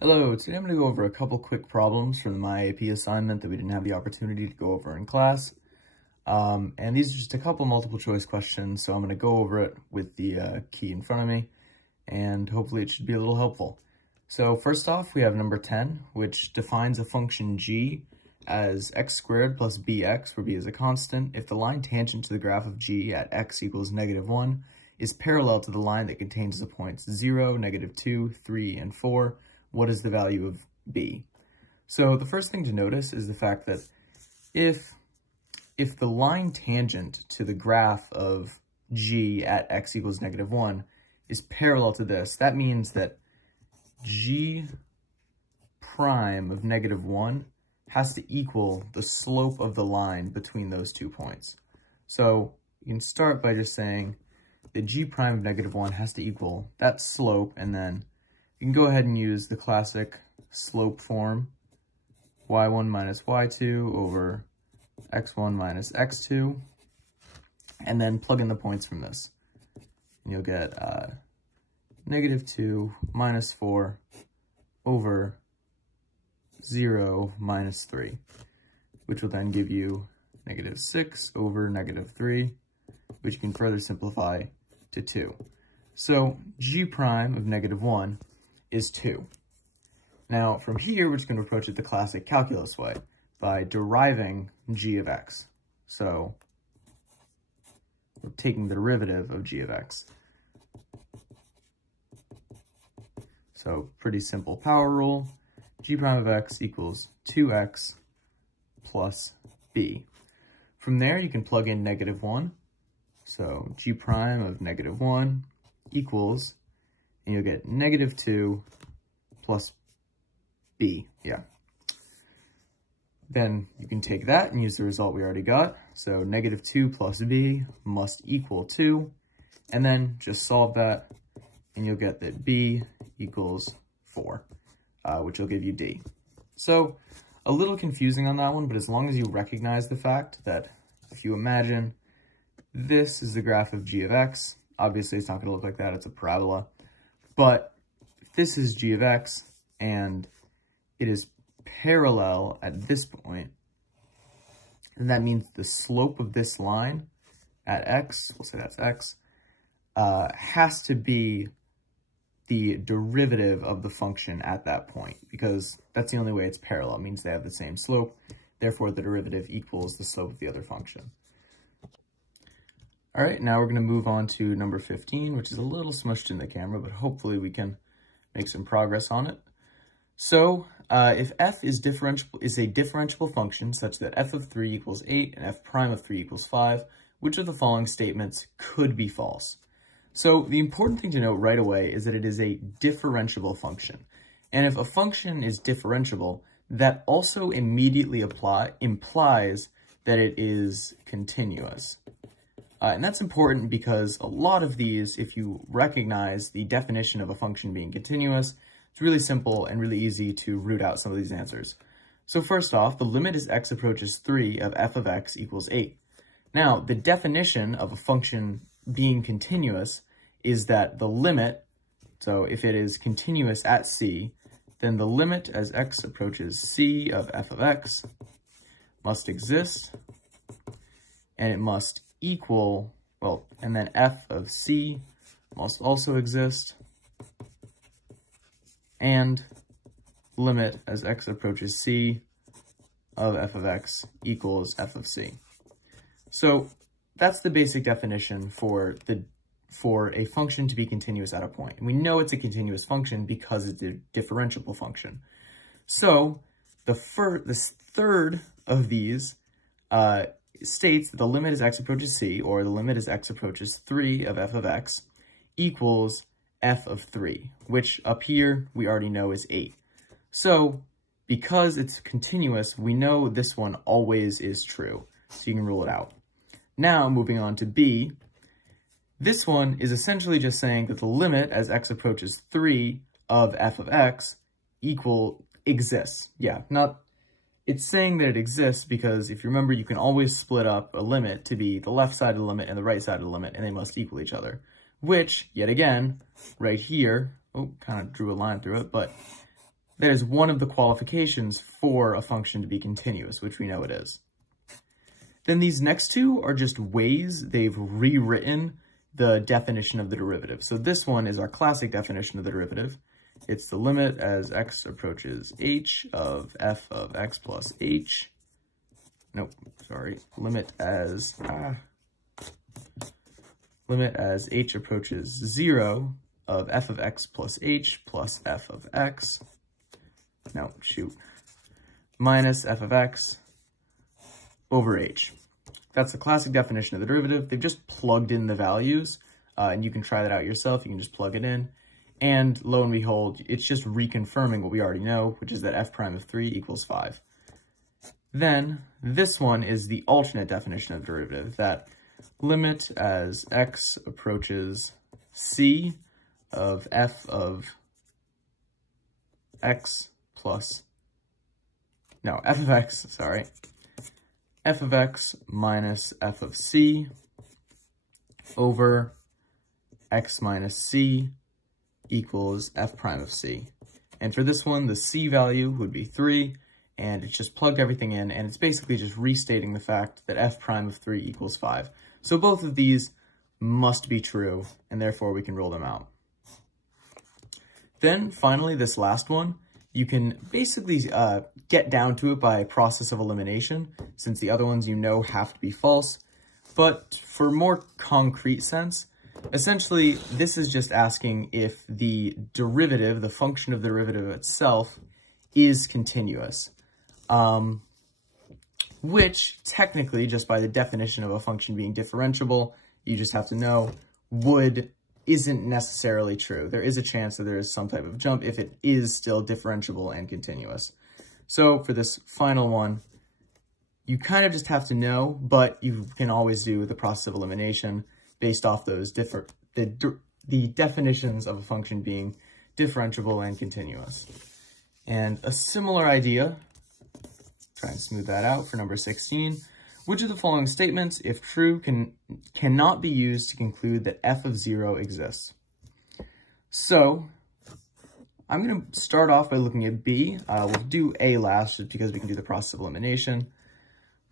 Hello, today I'm going to go over a couple quick problems from my AP assignment that we didn't have the opportunity to go over in class. And these are just a couple multiple choice questions, so I'm going to go over it with the key in front of me, and hopefully it should be a little helpful. So first off, we have number 10, which defines a function g as x squared plus bx, where b is a constant, if the line tangent to the graph of g at x equals -1 is parallel to the line that contains the points 0, -2, 3, and 4. What is the value of b? So the first thing to notice is the fact that if the line tangent to the graph of g at x equals -1 is parallel to this, that means that g prime of -1 has to equal the slope of the line between those 2 points. So you can start by just saying that g prime of -1 has to equal that slope, and then you can go ahead and use the classic slope form, y1 minus y2 over x1 minus x2, and then plug in the points from this. And you'll get -2 minus 4 over 0 minus 3, which will then give you -6 over -3, which you can further simplify to 2. So g prime of -1 is 2. Now, from here, we're just going to approach it the classic calculus way, by deriving g of x. So we're taking the derivative of g of x. So pretty simple power rule. G prime of x equals 2x plus b. From there, you can plug in -1. So g prime of -1 equals, and you'll get -2 plus b, Then you can take that and use the result we already got. So -2 plus b must equal 2, and then just solve that, and you'll get that b equals 4, which will give you d. So a little confusing on that one, but as long as you recognize the fact that if you imagine this is the graph of g of x, obviously it's not going to look like that, it's a parabola, but if this is g of x and it is parallel at this point, then that means the slope of this line at x, we'll say that's x, has to be the derivative of the function at that point, because that's the only way it's parallel. It means they have the same slope, therefore the derivative equals the slope of the other function. All right, now we're going to move on to number 15, which is a little smushed in the camera, but hopefully we can make some progress on it. So if f is a differentiable function such that f of 3 equals 8 and f prime of 3 equals 5, which of the following statements could be false? So the important thing to note right away is that it is a differentiable function. And if a function is differentiable, that also immediately implies that it is continuous. And that's important because a lot of these, if you recognize the definition of a function being continuous, it's really simple and really easy to root out some of these answers. So first off, the limit as x approaches 3 of f of x equals 8. Now, the definition of a function being continuous is that the limit, so if it is continuous at c, then the limit as x approaches c of f of x must exist, and it must equal, well, and then f of c must also exist, and limit as x approaches c of f of x equals f of c. So that's the basic definition for a function to be continuous at a point. And we know it's a continuous function because it's a differentiable function. So the third of these states that the limit as x approaches c, or the limit as x approaches 3 of f of x, equals f of 3, which up here we already know is 8. So because it's continuous, we know this one always is true, so you can rule it out. Now moving on to b, this one is essentially just saying that the limit as x approaches 3 of f of x exists. It's saying that it exists because if you remember, you can always split up a limit to be the left side of the limit and the right side of the limit, and they must equal each other. Which, yet again, right here, kind of drew a line through it, but that is one of the qualifications for a function to be continuous, which we know it is. Then these next two are just ways they've rewritten the definition of the derivative. So this one is our classic definition of the derivative. It's the limit as x approaches h of f of x plus h. Nope, sorry. Limit as h approaches 0 of f of x plus h plus f of x. No, shoot. Minus f of x over h. That's the classic definition of the derivative. They've just plugged in the values, and you can try that out yourself. You can just plug it in. And lo and behold, it's just reconfirming what we already know, which is that f prime of 3 equals 5. Then this one is the alternate definition of derivative, that limit as x approaches c of f of x plus, no, f of x, sorry, f of x minus f of c over x minus c equals f prime of c. And for this one, the c value would be 3, and it's just plugged everything in, and it's basically just restating the fact that f prime of 3 equals 5. So both of these must be true, and therefore we can rule them out. Then finally, this last one, you can basically get down to it by a process of elimination, since the other ones you know have to be false. But for more concrete sense, essentially, this is just asking if the derivative, the function of the derivative itself, is continuous. Which technically, just by the definition of a function being differentiable, you just have to know, isn't necessarily true. There is a chance that there is some type of jump if it is still differentiable and continuous. So for this final one, you kind of just have to know, but you can always do the process of elimination based off those the definitions of a function being differentiable and continuous. And a similar idea, try and smooth that out for number 16. Which of the following statements, if true, cannot be used to conclude that f of 0 exists? So I'm going to start off by looking at B. We'll do A last just because we can do the process of elimination.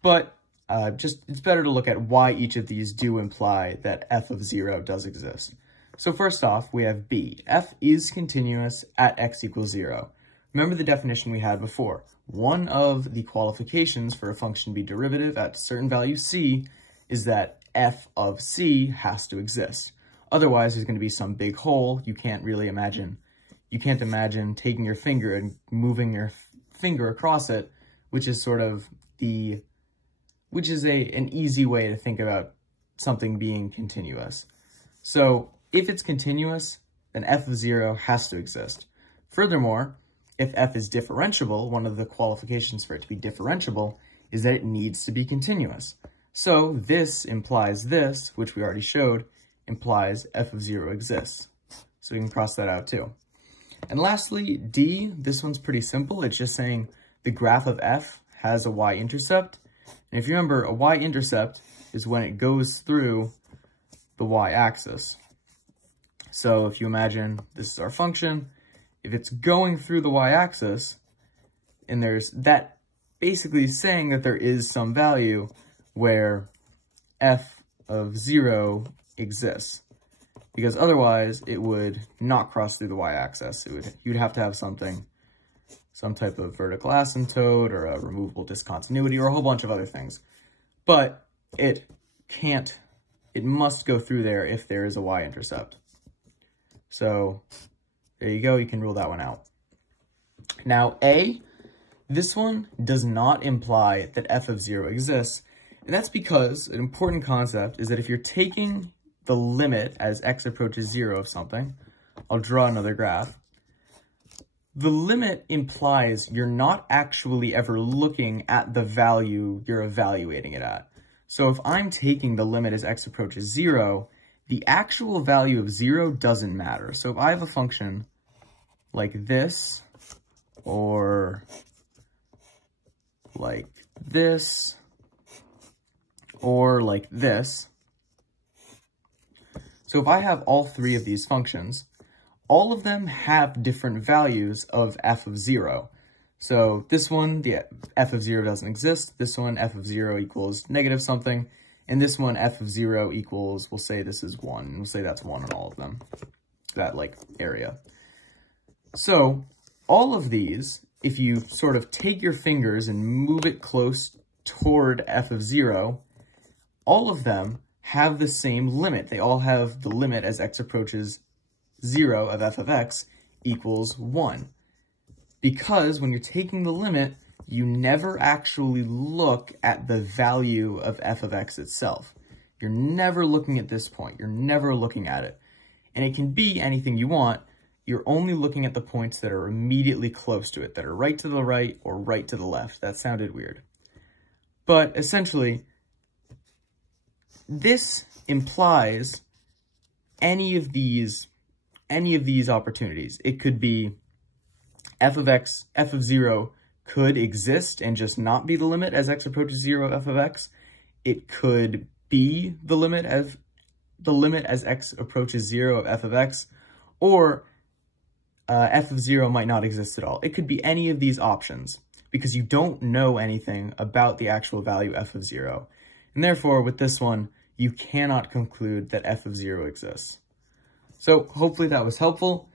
But it's better to look at why each of these do imply that f of 0 does exist. So first off, we have B. F is continuous at x equals 0. Remember the definition we had before. One of the qualifications for a function to be derivative at a certain value c is that f of c has to exist. Otherwise, there's going to be some big hole you can't really imagine. You can't imagine taking your finger and moving your finger across it, which is sort of an easy way to think about something being continuous. So if it's continuous, then f of 0 has to exist. Furthermore, if f is differentiable, one of the qualifications for it to be differentiable is that it needs to be continuous. So this implies this, which we already showed, implies f of 0 exists. So we can cross that out too. And lastly, D, this one's pretty simple. It's just saying the graph of f has a y-intercept. And if you remember, a y-intercept is when it goes through the y-axis. So if you imagine this is our function, if it's going through the y-axis, and there's that basically saying that there is some value where f of 0 exists. Because otherwise, it would not cross through the y-axis. You'd have to have some type of vertical asymptote or a removable discontinuity or a whole bunch of other things. But it must go through there if there is a y-intercept. So there you go, you can rule that one out. Now A, this one does not imply that f of 0 exists, and that's because an important concept is that if you're taking the limit as x approaches 0 of something, I'll draw another graph, the limit implies you're not actually ever looking at the value you're evaluating it at. So if I'm taking the limit as x approaches 0, the actual value of 0 doesn't matter. So if I have a function like this, or like this, or like this. So if I have all three of these functions, all of them have different values of f of 0. So this one, the f of 0 doesn't exist. This one, f of 0 equals negative something. And this one, f of 0 equals, we'll say this is 1. And we'll say that's 1 in all of them, that like area. So all of these, if you sort of take your fingers and move it close toward f of 0, all of them have the same limit. They all have the limit as x approaches 0 of f of x equals 1. Because when you're taking the limit, you never actually look at the value of f of x itself. You're never looking at this point. You're never looking at it. And it can be anything you want. You're only looking at the points that are immediately close to it, that are right to the right or right to the left. That sounded weird. But essentially, this implies any of these opportunities. It could be f of 0 could exist and just not be the limit as x approaches 0 of f of x. It could be the limit as x approaches 0 of f of x, or f of 0 might not exist at all. It could be any of these options because you don't know anything about the actual value f of 0. And therefore, with this one, you cannot conclude that f of 0 exists. So hopefully that was helpful.